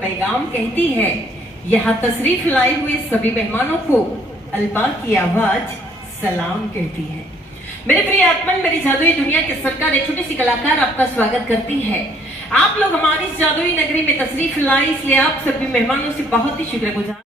पैगाम कहती है। यहाँ तशरीफ लाए हुए सभी मेहमानों को अल्पा की आवाज सलाम कहती है। मेरे प्रिय आत्मन, मेरी जादुई दुनिया के सरकार एक छोटी सी कलाकार आपका स्वागत करती है। आप लोग हमारी इस जादुई नगरी में तशरीफ लाए, इसलिए आप सभी मेहमानों से बहुत ही शुक्रगुजार।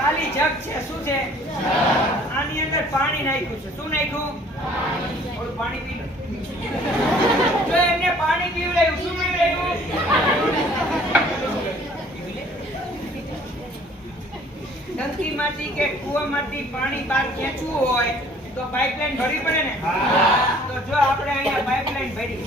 ખાલી જગ છે, શું છે? આની અંદર પાણી નાખ્યું છે. શું નાખ્યું? ઓલું પાણી પી લો. જો એમને પાણી પીવડાવ્યું, શું પીવડાવ્યું? ટંકીમાંથી કે કૂવામાંથી પાણી બહાર ખેંચવું હોય તો પાઇપલાઇન ભરવી પડે ને? તો જો આપણે અહીંયા પાઇપલાઇન ભરી.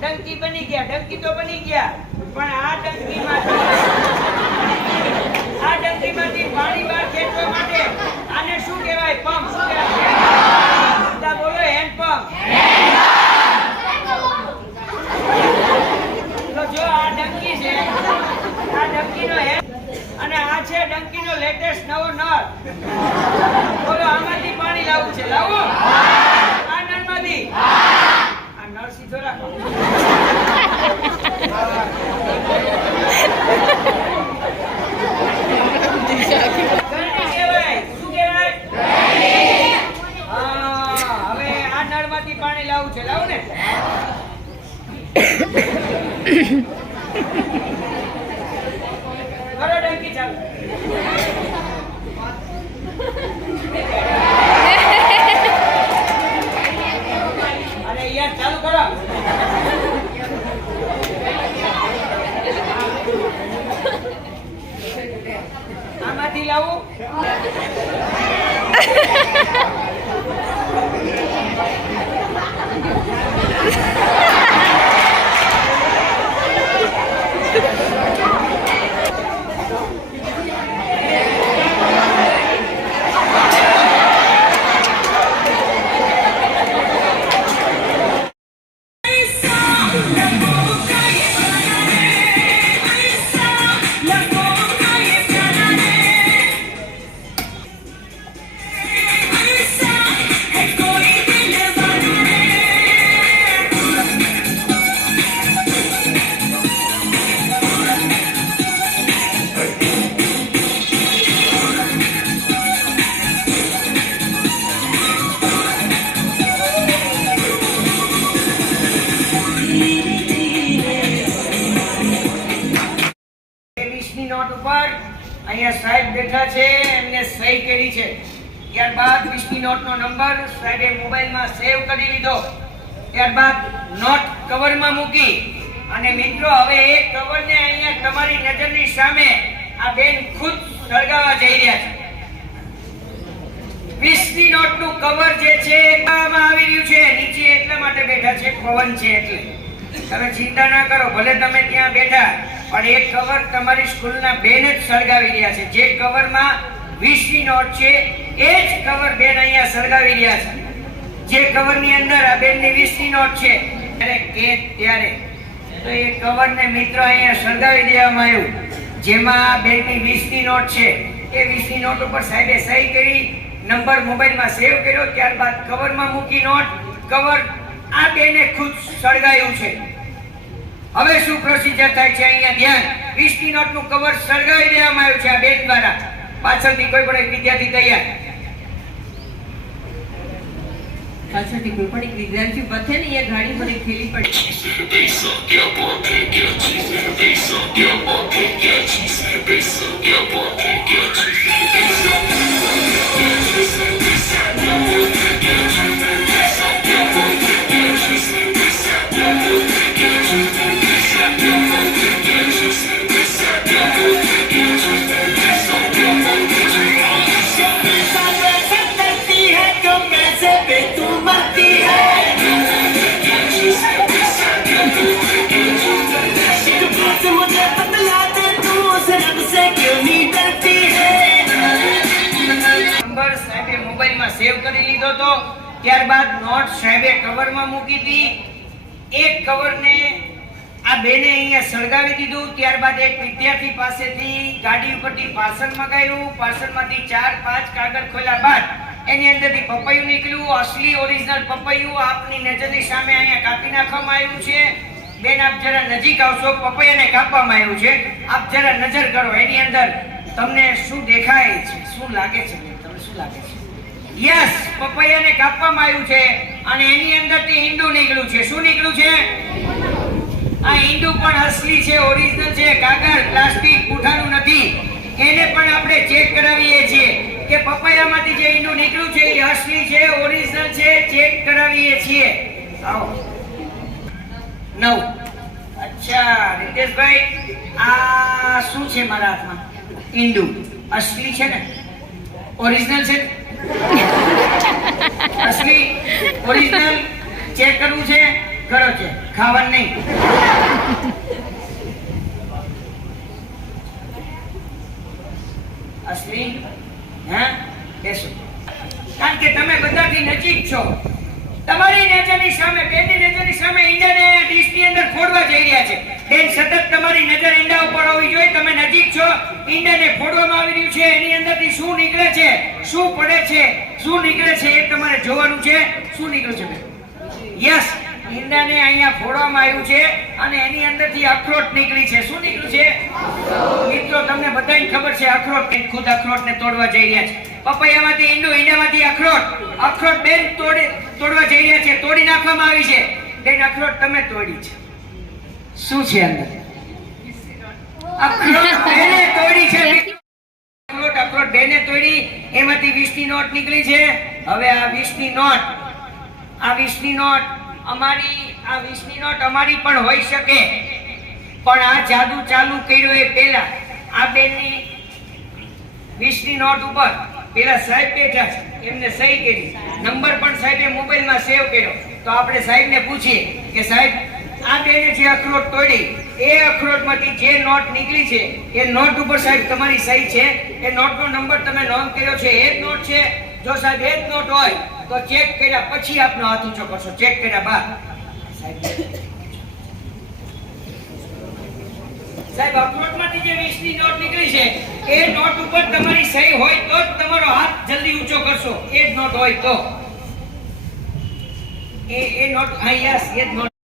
ડંકી બની ગયા, ડંકી તો બની ગયા, પણ આ ડંકીમાંથી પાણી બહાર ખેંચવા માટે આને શું કહેવાય? પંપ. શું કહેવાય? બધા બોલો, હેન્ડ પંપ. તો જો આ ડંકી છે, આ ડંકીનો હેન્ડ, અને આ છે ડંકીનો લેટેસ્ટ નવો નળ. બોલો, આમાંથી પાણી લાવવું છે? લાવો. આ નળમાંથી. નળ સીધો રાખો. હવે આ નળમાંથી પાણી લાવવું છે? લાવું ને? કરો ડંકી ચાલુ. અરે યાર, ચાલુ કરો. આમાંથી લાવું. નોટ ઉપર અહીંયા સાહેબ બેઠા છે, એમને સહી કરી છે. ત્યારબાદ 20ની નોટનો નંબર સાહેબે મોબાઈલમાં સેવ કરી લીધો. ત્યારબાદ નોટ કવરમાં મૂકી અને મિત્રો હવે એ કવરને અહીંયા તમારી નજરની સામે આ બેન ખુદ સળગાવવા જઈ રહ્યા છે. 20ની નોટનું કવર જે છે આમાં આવી રહ્યું છે. નીચે એટલા માટે બેઠા છે, પવન છે એટલે. તમે ચિંતા ના કરો, ભલે તમે ત્યાં બેઠા, પણ એક કવર તમારી સ્કૂલના બેન જ સળગાવી રહ્યા છે. જે કવરમાં 20ની નોટ છે એ જ કવર બેન અહીંયા સળગાવી રહ્યા છે. જે કવરની અંદર આ બેનની 20ની નોટ છે ત્યારે તો એ કવરને મિત્રો અહીંયા સળગાવી દેવામાં આવ્યું. જેમાં આ બેનની 20ની નોટ છે એ 20ની નોટ ઉપર સાહેબે સહી કરી, નંબર મોબાઈલમાં સેવ કર્યો. ત્યારબાદ કવરમાં મૂકી નોટ. કવર આ બેને ખુદ સળગાવ્યું છે. હવે શું પ્રોસિજર થાય છે અહીંયા ધ્યાન. 20ની નોટનું કવર સળગાવી દેવામાં આવ્યું છે આ બેન દ્વારા. પાછળથી કોઈ પણ એક વિદ્યાર્થી તૈયાર. પાછળથી કોઈ પણ એક વિદ્યાર્થી બચે ને એ ગાડી પર એક થેલી પડી. સેવ કરી લીધો તો. ત્યારબાદ નોટ સાહેબે કવરમાં મૂકી હતી. એક કવરને આ બેને અહીંયા સળગાવી દીધું. ત્યારબાદ એક વિદ્યાર્થી પાસેથી ગાડી ઉપરથી પાર્સલ મંગાવ્યું. પાર્સલમાંથી 4-5 કાગળ ખોલ્યા બાદ એની અંદરથી પપૈયું નીકળ્યું. અસલી ઓરિજિનલ પપૈયું આપની નજરની સામે અહીંયા કાપી નાખવામાં આવ્યું છે. બેન આપ જરા નજીક આવશો. પપૈયાને કાપવામાં આવ્યું છે. આપ જરા નજર કરો એની અંદર તમને શું દેખાય છે, શું લાગે છે? તમને શું લાગે છે? યસ, પપૈયાને કાપવામાં આવ્યું છે અને એની અંદરથી ઈંડું નીકળ્યું છે. શું નીકળ્યું છે? આ ઈંડું પણ અસલી છે, ઓરિજિનલ છે, કાગળ પ્લાસ્ટિક પૂઠાનું નથી. એને પણ આપણે ચેક કરાવીએ છીએ કે પપૈયામાંથી જે ઈંડું નીકળ્યું છે એ અસલી છે, ઓરિજિનલ છે, ચેક કરાવીએ છીએ. આવો 9. અચ્છા રીતેશભાઈ, આ શું છે મારા હાથમાં? ઈંડું અસલી છે ને? ઓરિજિનલ છે? અસલી ઓરિજિનલ ચેક કરવું છે? કરો છે, ખાવાનું નહીં. અસલી હા બેસો, કારણ કે તમે બધાથી નજીક છો. તમારી નજરની સામે, બેનની નજરની સામે ઈંડાને ડીશની અંદર ફોડવા જઈ રહ્યા છે. બેન સતત તમારી નજર ઈંડા ઉપર હોવી જોઈએ. તમે નજીક છો, ઈંડાને ફોડવામાં આવી રહ્યું છે, એની અંદરથી શું નીકળે છે, શું પડે છે, શું નીકળે છે એ તમારે જોવાનું છે. શું નીકળ્યું છે? યસ, ઈંડાને અહીંયા ફોડવામાં આવ્યું છે અને એની અંદરથી અખરોટ નીકળી છે. શું નીકળ્યું છે? મિત્રો તમને બધાને ખબર છે અખરોટ, ખુદ અખરોટને તોડવા જઈ રહ્યા છે. પપૈયામાંથી ઈંડું, ઈંડામાંથી અખરોટ. અખરોટ બેન તોડવા જઈ રહ્યા છે, તોડી નાખવામાં આવી છે. બેન અખરોટ તમે તોડી છે. શું છે અંદર? અખરોટ બેને તોડી છે. અખરોટ બેને તોડી, એમાંથી 20 ની નોટ નીકળી છે. હવે આ 20 ની નોટ, આ 20 ની નોટ અમારી, આ 20 ની નોટ અમારી પણ હોઈ શકે, પણ આ જાદુ ચાલુ કર્યો એ પહેલા આ બેનની 20 ની નોટ ઉપર પેલા સાહેબ બેઠા છે, એમને સહી કરી, નંબર પણ સાહેબે મોબાઈલમાં સેવ કર્યો. તો આપણે સાહેબને પૂછીએ કે સાહેબ, આ બેને જે અખરોટ તોડી એ અખરોટમાંથી જે નોટ નીકળી છે એ નોટ ઉપર સાહેબ તમારી સહી છે, એ નોટનો નંબર તમે નોંધ કર્યો છે, એ જ નોટ છે? જો સાહેબ એ જ નોટ હોય તો ચેક કર્યા પછી આપનો હાથ ઊંચો કરશો, ચેક કર્યા બાદ. સાહેબ અખરોટમાંથી જે 20 ની નોટ નીકળી છે એ નોટ ઉપર તમારી સહી હોય તો જ તમારો હાથ જલ્દી ઊંચો કરશો. એ જ નોટ હોય તો એ નોટ, હા યસ, એ જ નોટ